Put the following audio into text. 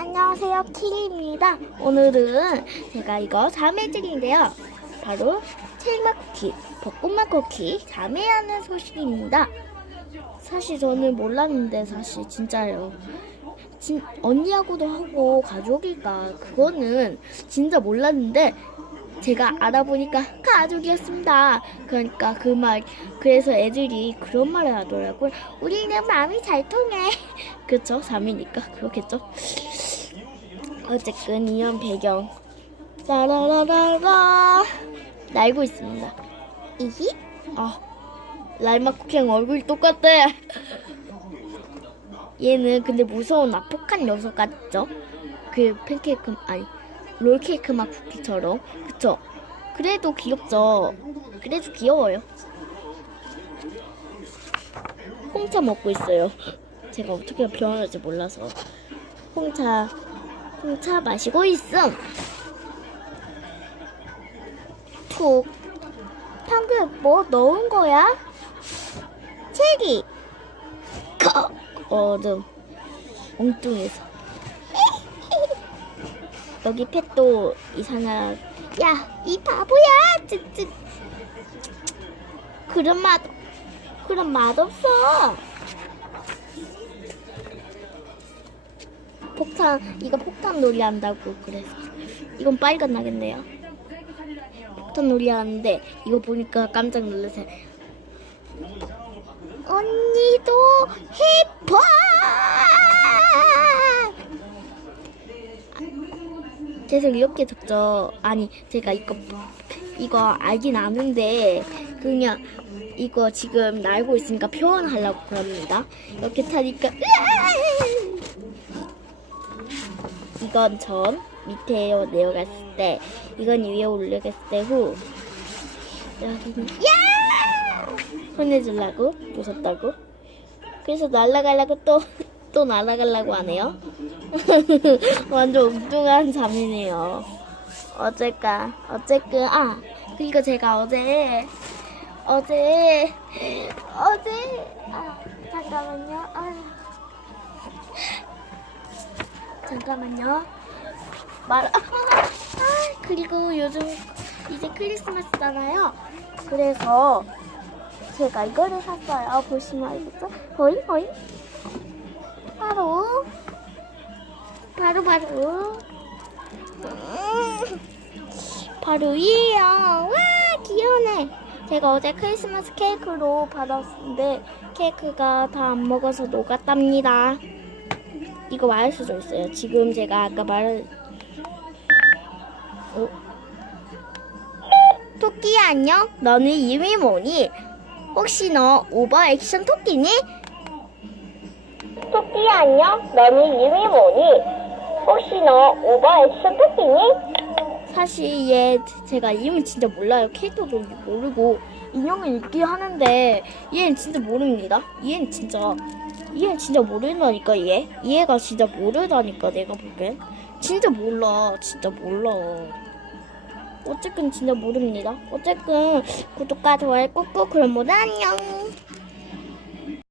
안녕하세요, 키리입니다. 오늘은 제가 이거 3회째인데요. 바로 체리맛 쿠키, 벚꽃맛 쿠키 3회 하는 소식입니다. 사실 저는 몰랐는데 사실 진짜요. 진, 언니하고도 하고 가족일까 그거는 진짜 몰랐는데 제가 알아보니까 가족이었습니다. 그러니까 그 말 그래서 애들이 그런 말을 하더라고요. 우리는 마음이 잘 통해. 그쵸? 3이니까 그렇겠죠? 어쨌든 이런 배경 라라라라라 날고 있습니다. 이히? 아 랄마 쿠키랑 얼굴이 똑같아. 얘는 근데 무서운 아폭한 녀석 같죠? 그 팬케이크 아니 롤케이크 맛 쿠키처럼 그쵸? 그래도 귀엽죠? 그래도 귀여워요. 홍차 먹고 있어요. 제가 어떻게 표현할지 몰라서 홍차 홍차 마시고 있음. 툭. 방금 뭐 넣은 거야? 체리. 컥. 얼음. 엉뚱해서. 여기 펫도 이상한. 야, 이 바보야! 쯧쯧. 그런 맛, 그런 맛 없어. 폭탄, 이거 폭탄 놀이 한다고 그래서. 이건 빨간 나겠네요. 폭탄 놀이 하는데, 이거 보니까 깜짝 놀라서. 언니도 해봐! 계속 이렇게 적죠. 아니, 제가 이거, 이거 알긴 아는데, 그냥, 이거 지금 날고 있으니까 표현하려고 그럽니다. 이렇게 타니까, 으아! 이건 전 밑에 내려갔을 때, 이건 위에 올라갔을 때 후, 여기는, 야! 혼내주려고, 무섭다고. 그래서 날아가려고 또, 또 날아가려고 하네요. 완전 엉뚱한 잠이네요. 어쩔까, 어쨌든, 아, 그리고 제가 어제, 어제, 어제, 아, 잠깐만요. 아. 잠깐만요. 말, 아, 아, 그리고 요즘 이제 크리스마스잖아요. 그래서 제가 이거를 샀어요. 보시면 알겠죠? 거의, 거의. 바로, 바로, 바로. 음, 바로 이에요. 와, 귀여우네. 제가 어제 크리스마스 케이크로 받았는데, 케이크가 다 안 먹어서 녹았답니다. 이거 말할 수도 있어요. 지금 제가 아까 말을 어? 토끼 안녕? 너는 이름이 뭐니? 혹시 너 오버 액션 토끼니? 토끼 안녕? 너는 이름이 뭐니? 혹시 너 오버 액션 토끼니? 사실 얘 제가 이름을 진짜 몰라요. 캐릭터도 모르고 인형을 읽기 하는데 얘는 진짜 모릅니다. 얘는 진짜 얘는 진짜 모른다니까 얘. 얘가 진짜 모르다니까 내가 보기엔. 진짜 몰라. 진짜 몰라. 어쨌든 진짜 모릅니다. 어쨌든 구독과 좋아요 꾹꾹 그럼 모두 안녕.